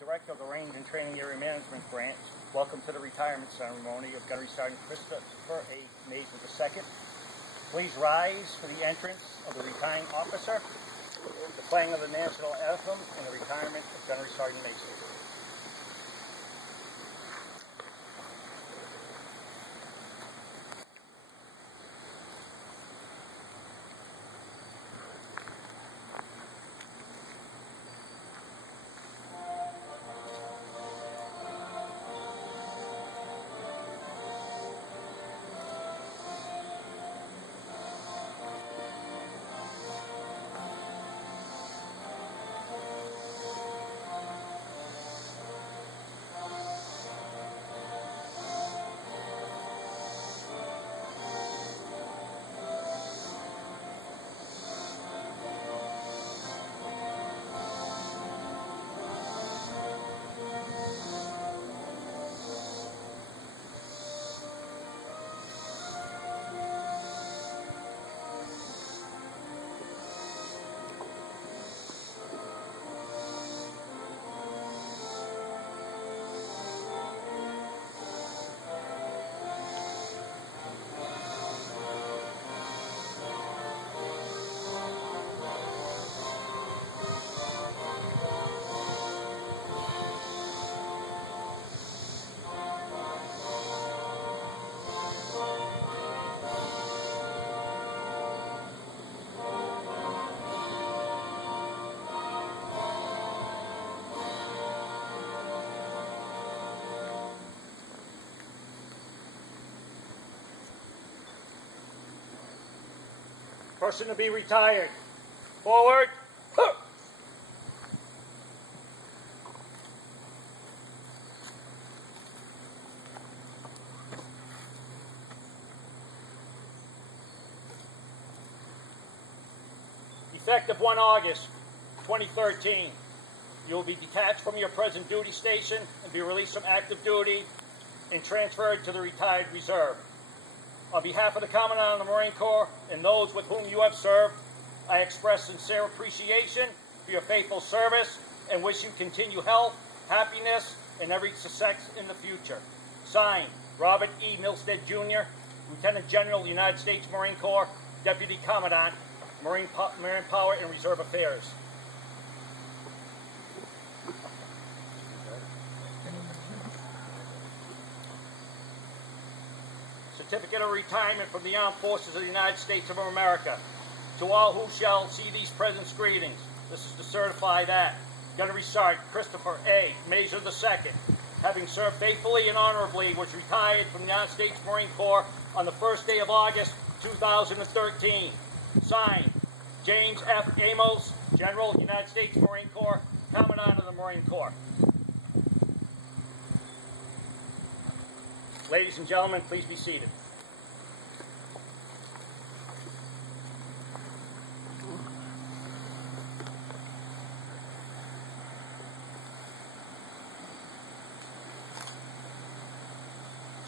Director of the Range and Training Area Management Branch. Welcome to the retirement ceremony of Gunnery Sergeant Christopher A. Mazer II. Please rise for the entrance of the retiring officer, the playing of the national anthem, and the retirement of Gunnery Sergeant Mazer. Person to be retired. Forward. Effective 1 August 2013, you will be detached from your present duty station and be released from active duty and transferred to the retired reserve. On behalf of the Commandant of the Marine Corps and those with whom you have served, I express sincere appreciation for your faithful service and wish you continued health, happiness, and every success in the future. Signed, Robert E. Milstead, Jr., Lieutenant General, United States Marine Corps, Deputy Commandant, Marine Power and Reserve Affairs. Certificate of Retirement from the Armed Forces of the United States of America. To all who shall see these presents greetings, this is to certify that Gunnery Sergeant Christopher A. Mazer II, having served faithfully and honorably, was retired from the United States Marine Corps on the first day of August 2013. Signed, James F. Amos, General, United States Marine Corps, Commandant of the Marine Corps. Ladies and gentlemen, please be seated.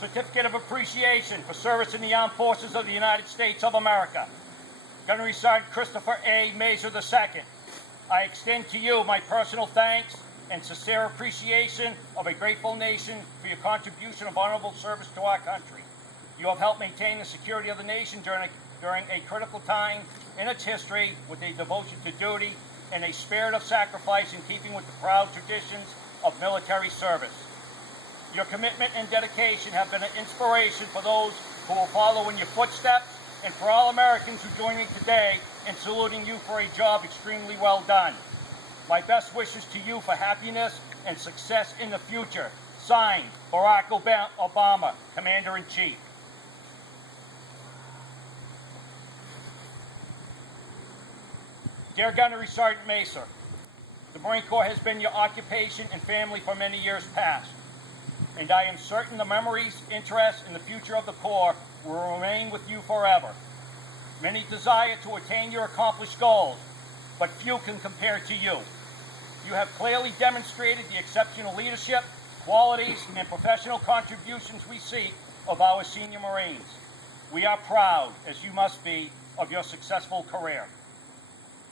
Certificate of Appreciation for Service in the Armed Forces of the United States of America. Gunnery Sergeant Christopher A. Mazer II. I extend to you my personal thanks and sincere appreciation of a grateful nation for your contribution of honorable service to our country. You have helped maintain the security of the nation during a critical time in its history with a devotion to duty and a spirit of sacrifice in keeping with the proud traditions of military service. Your commitment and dedication have been an inspiration for those who will follow in your footsteps and for all Americans who join me today in saluting you for a job extremely well done. My best wishes to you for happiness and success in the future. Signed, Barack Obama, Commander-in-Chief. Dear Gunnery Sergeant Mazer, the Marine Corps has been your occupation and family for many years past, and I am certain the memories, interests, and the future of the Corps will remain with you forever. Many desire to attain your accomplished goals, but few can compare to you. You have clearly demonstrated the exceptional leadership, qualities, and professional contributions we seek of our senior Marines. We are proud, as you must be, of your successful career.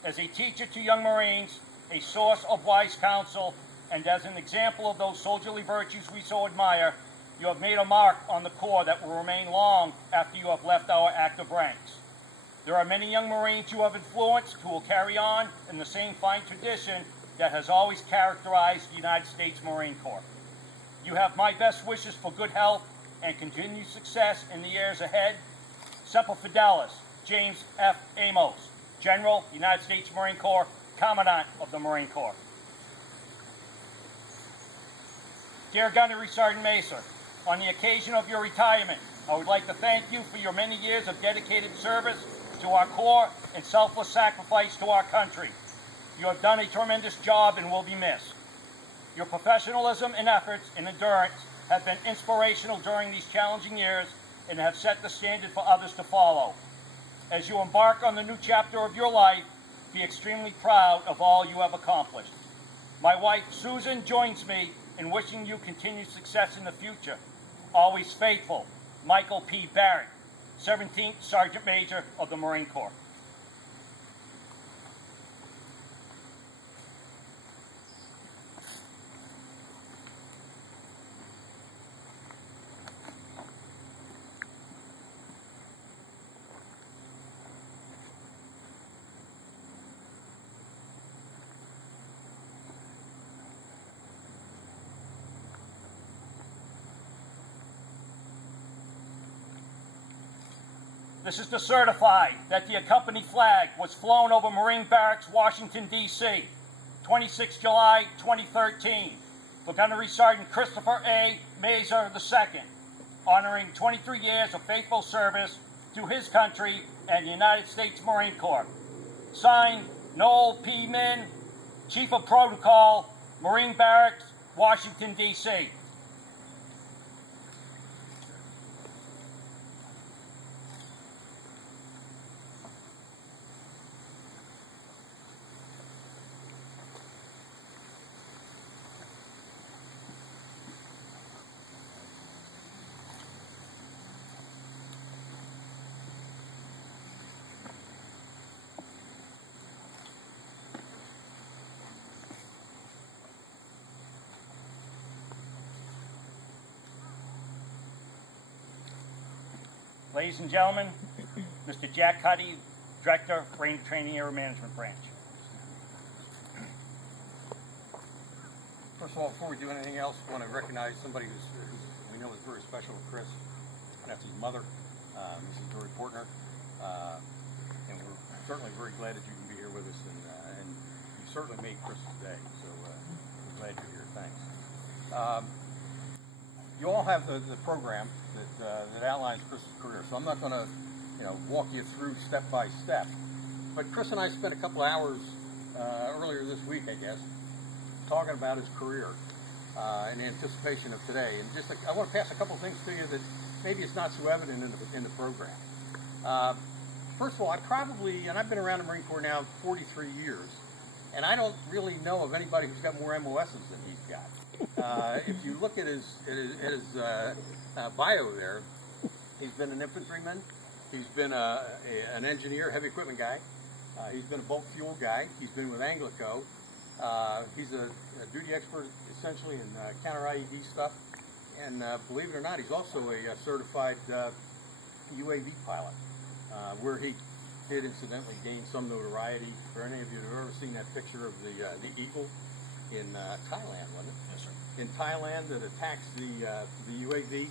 As a teacher to young Marines, a source of wise counsel, and as an example of those soldierly virtues we so admire, you have made a mark on the Corps that will remain long after you have left our active ranks. There are many young Marines you have influenced who will carry on in the same fine tradition that has always characterized the United States Marine Corps. You have my best wishes for good health and continued success in the years ahead. Semper Fidelis, James F. Amos, General, United States Marine Corps, Commandant of the Marine Corps. Dear Gunnery Sergeant Macer, on the occasion of your retirement, I would like to thank you for your many years of dedicated service to our Corps and selfless sacrifice to our country. You have done a tremendous job and will be missed. Your professionalism and efforts and endurance have been inspirational during these challenging years and have set the standard for others to follow. As you embark on the new chapter of your life, be extremely proud of all you have accomplished. My wife, Susan, joins me in wishing you continued success in the future. Always faithful, Michael P. Barrett, 17th Sergeant Major of the Marine Corps. This is to certify that the accompany flag was flown over Marine Barracks, Washington, D.C., 26 July 2013, for Gunnery Sergeant Christopher A. Maser II, honoring 23 years of faithful service to his country and the United States Marine Corps. Signed, Noel P. Min, Chief of Protocol, Marine Barracks, Washington, D.C. Ladies and gentlemen, Mr. Jack Cuddy, Director, Marine Training Area Management Branch. First of all, before we do anything else, I want to recognize somebody who we know is very special to Chris. That's his mother, Mrs. Dory Portner. And we're certainly very glad that you can be here with us, and you certainly made Chris's day, so we're glad you're here. Thanks. You all have the program that outlines Chris's career, so I'm not going to walk you through step by step. But Chris and I spent a couple hours earlier this week, I guess, talking about his career in anticipation of today. And just I want to pass a couple things to you that maybe it's not so evident in the program. First of all, I've been around the Marine Corps now 43 years, and I don't really know of anybody who's got more MOSs than he's got. If you look at his bio there, he's been an infantryman, he's been an engineer, heavy equipment guy, he's been a bulk fuel guy, he's been with Anglico, he's a duty expert essentially in counter IED stuff, and believe it or not, he's also a certified UAV pilot, where he did incidentally gain some notoriety. For any of you who have ever seen that picture of the Eagle in Thailand, wasn't it? Yes, sir. In Thailand that attacks the UAV.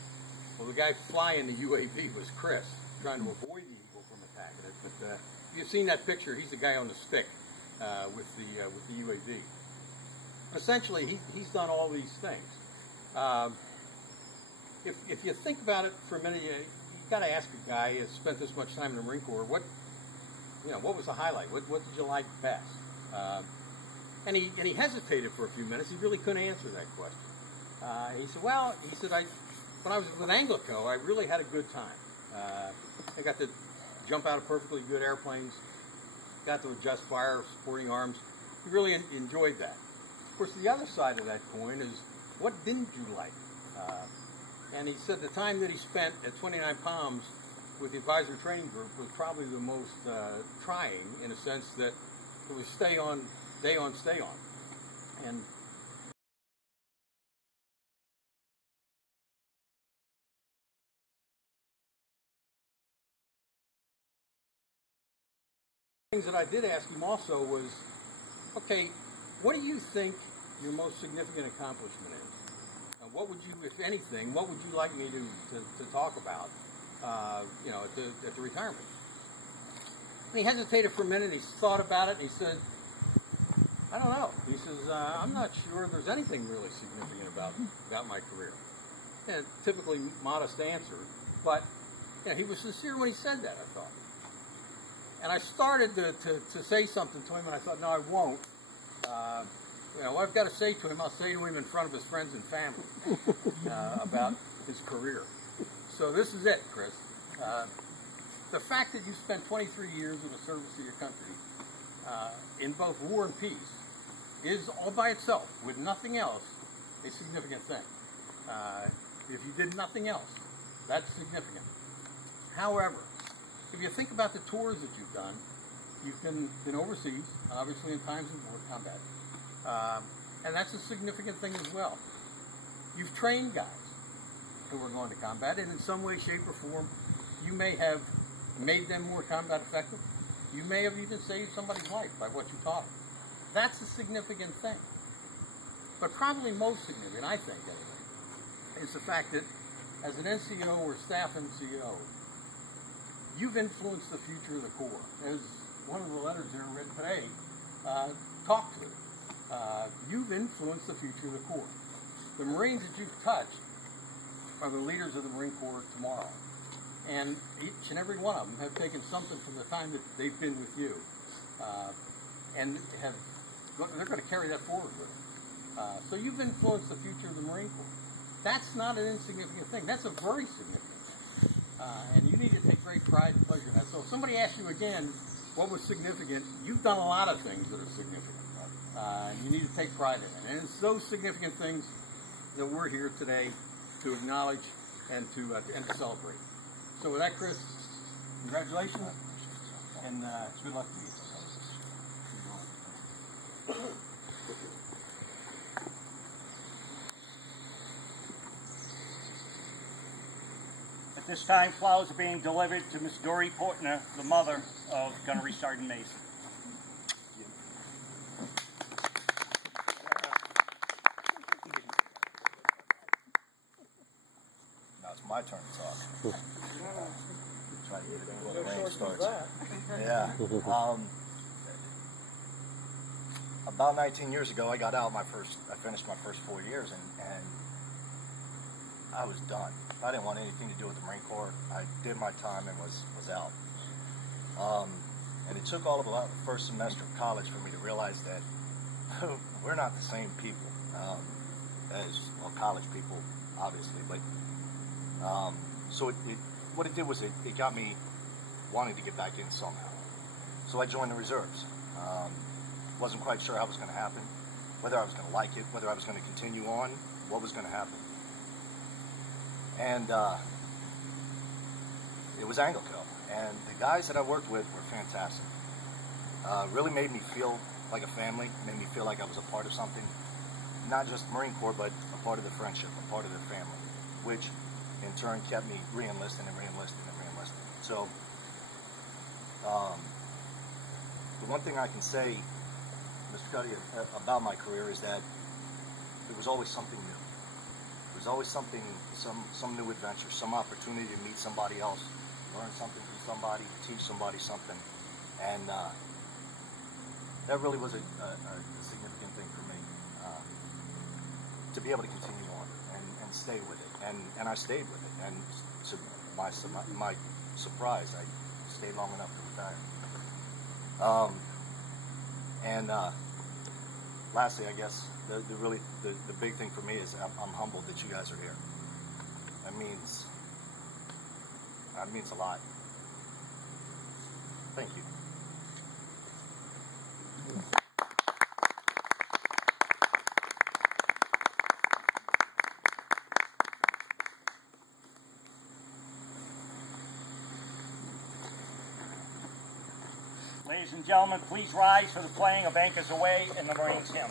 Well, the guy flying the UAV was Chris, trying to avoid the Eagle from attacking it. But if you've seen that picture, he's the guy on the stick with the UAV. Essentially, he's done all these things. If you think about it for a minute, you got to ask a guy who spent this much time in the Marine Corps, what was the highlight? What did you like best? And he hesitated for a few minutes. He really couldn't answer that question. He said, well, when I was with Anglico, I really had a good time. I got to jump out of perfectly good airplanes, got to adjust fire, supporting arms. He really enjoyed that. Of course, the other side of that coin is, what didn't you like? And he said the time that he spent at 29 Palms with the advisory training group was probably the most trying, in a sense that it was stay on, stay on. And Things that I did ask him also was, okay, what do you think your most significant accomplishment is? What would you, if anything, what would you like me to talk about, you know, at the retirement? And he hesitated for a minute. He thought about it. And he said, I don't know. He says, I'm not sure there's anything really significant about my career. And typically modest answer, but you know, he was sincere when he said that, I thought. And I started to say something to him, and I thought, no, I won't. You know, what I've got to say to him, I'll say to him in front of his friends and family about his career. So this is it, Chris. The fact that you spent 23 years in the service of your country in both war and peace is all by itself, with nothing else, a significant thing. If you did nothing else, that's significant. However, if you think about the tours that you've done, you've been overseas, obviously in times of war combat. And that's a significant thing as well. You've trained guys who are going to combat, and in some way, shape, or form, you may have made them more combat effective. You may have even saved somebody's life by what you taught them. That's a significant thing. But probably most significant, I think, anyway, is the fact that as an NCO or staff NCO, you've influenced the future of the Corps. As one of the letters there read today talked to. You've influenced the future of the Corps. The Marines that you've touched are the leaders of the Marine Corps tomorrow. And each and every one of them have taken something from the time that they've been with you. And they're going to carry that forward with them. So you've influenced the future of the Marine Corps. That's not an insignificant thing. That's a very significant thing. And you need to take great pride and pleasure in that. So if somebody asks you again what was significant, you've done a lot of things that are significant. And you need to take pride in it. And it's those significant things that we're here today to acknowledge and to celebrate. So with that, Chris, congratulations, and good luck to you. At this time, flowers are being delivered to Miss Dory Portner, the mother of Gunnery Sergeant Mason. Now it's my turn to talk. Try to get it before the rain starts. Yeah. About 19 years ago, I got out I finished my first 4 years, and I was done. I didn't want anything to do with the Marine Corps. I did my time and was out. And it took all of the first semester of college for me to realize that we're not the same people as college people, obviously. But so what it did was it got me wanting to get back in somehow. So I joined the reserves. Wasn't quite sure how it was going to happen, whether I was going to like it, whether I was going to continue on, what was going to happen. And it was Angleco. And the guys that I worked with were fantastic. Really made me feel like a family, made me feel like I was a part of something. Not just Marine Corps, but a part of the friendship, a part of their family, which in turn kept me re-enlisting and re-enlisting and re-enlisting. So the one thing I can say, Mr. Cuddy, about my career is that there was always something new. There was always something, some new adventure, some opportunity to meet somebody else, learn something from somebody, teach somebody something. And that really was a significant thing for me, to be able to continue on and stay with it. And I stayed with it. And to my surprise, I stayed long enough to retire. Lastly, I guess the big thing for me is I'm humbled that you guys are here. That means a lot. Thank you. Ladies and gentlemen, please rise for the playing of Anchors Aweigh and the Marines Hymn.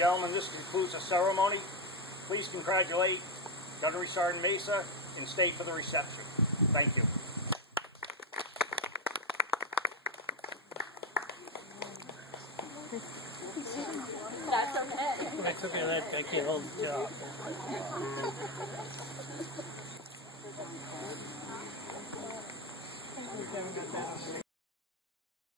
Gentlemen, this concludes the ceremony. Please congratulate Gunnery Sergeant Mesa and stay for the reception. Thank you. That's okay. That's okay, that take you home job.